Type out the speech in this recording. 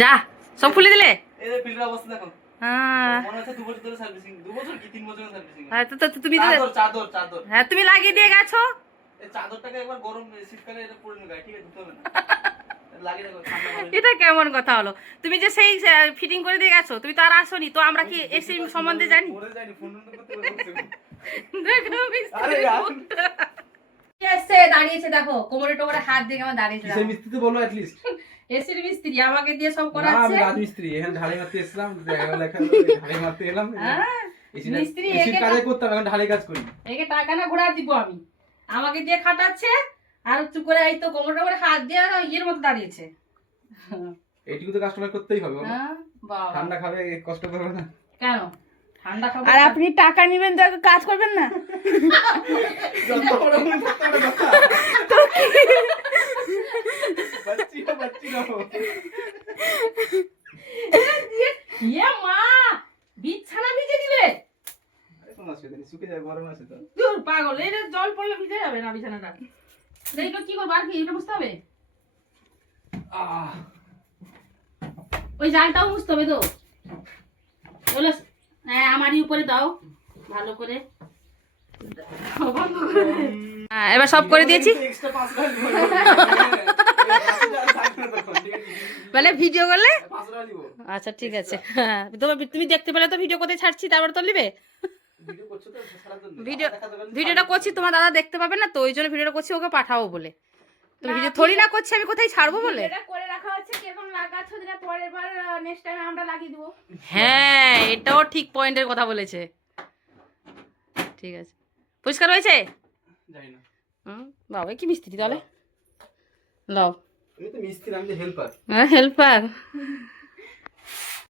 যা সব খুলে দিলে। এই যে ফিল্টার অবস্থা দেখো। হ্যাঁ মনে হচ্ছে 2 বছর ধরে সার্ভিসিং, 2 বছর কি 3 বছর সার্ভিসিং। হ্যাঁ, তো তুমি চাদর। হ্যাঁ তুমি লাগিয়ে দিয়ে গেছো। এই চাদরটাকে একবার গরম শীতকালে এটা পরে নে গায়ে, ঠিক আছে? ধুতে হবে না। লাগিয়ে রাখো ঠান্ডা হবে। এটা কেমন কথা হলো? তুমি যে সেই ফিটিং করে দিয়ে গেছো, তুমি তো আর আসোনি, তো আমরা কি এসি সম্বন্ধে জানি? মরে যায়নি, ফোন করতে বলছে। দেখো আরে ইয়ার এসে দাঁড়িয়েছে, দেখো কোমরে টোমরে হাত দিয়ে আমার দাঁড়িয়েছে। কিসের মিস্ত্রি তো বলো অ্যাট লিস্ট। এসির মিস্ত্রি আমাকে দিয়ে সব না করাচ্ছে। আমি রাজমিস্ত্রি, এখানে ঢালাই মারতে এসেছিলাম, দেখা গেল ঢালাই মারতে এলাম। হ্যাঁ মিস্ত্রি এসির কাজে করতাম, এখন ঢালাই কাজ করি। একে টাকা না ঘোরা দিব আমি, আমাকে দিয়ে খাটাচ্ছে আর চুপ করে এই তো কোমরে টোমরে হাত দিয়ে ইয়ের মতো দাঁড়িয়েছে। এইটুকু তো কাস্টমার করতেই হবে। হ্যাঁ বাবা ঠান্ডা খাবে, কষ্ট করবে না কেন? ঠান্ডা খাবো আর আপনি টাকা নেবেন তো কাজ করবেন না? যত বড় মন তত বড় কথা। বাচ্চি না ইয়ে মা বিছানা ভিজে দিলে। আরে কোন অসুবিধা নেই, শুকিয়ে যাবে, গরম আছে তো। দূর পাগল, এটা জল পড়লে ভিজে যাবে না বিছানাটা। দেখো কি করবো আর কি, এটা বুঝতে হবে। ওই জালটাও বুঝতে হবে তো। বলো হ্যাঁ আমারই উপরে দাও ভালো করে। হ্যাঁ এবার সব করে দিয়েছি, এক্সট্রা 5 টাকা দিব। মানে ভিডিও করলে 5 টাকা দিব। আচ্ছা ঠিক আছে। হ্যাঁ তুমি দেখতে পেলে তো ভিডিও কোথায় ছাড়ছি, তারপর তো নিবে। ভিডিও করছো তো সারা জন্য। ভিডিওটা করছি তোমার দাদা দেখতে পাবে না তো, ওই জন্য ভিডিওটা করছি, ওকে পাঠাবো বলে। তো ভিডিও থরি না করছি আমি, কোথায় ছাড়বো বলে। এটা করে রাখা হচ্ছে কিরকম লাগাচ্ছ, দিলে পরের বার নেক্সট টাইম আমরা লাগিয়ে দেবো। হ্যাঁ এটাও ঠিক পয়েন্টের কথা বলেছে। ঠিক আছে পরিষ্কার হয়েছে? জানি না। বাবা কি মিস্ত্রি তাহলে। লাও আমি তো মিস্ত্রি, আমি তো হেল্পার। হেল্পার।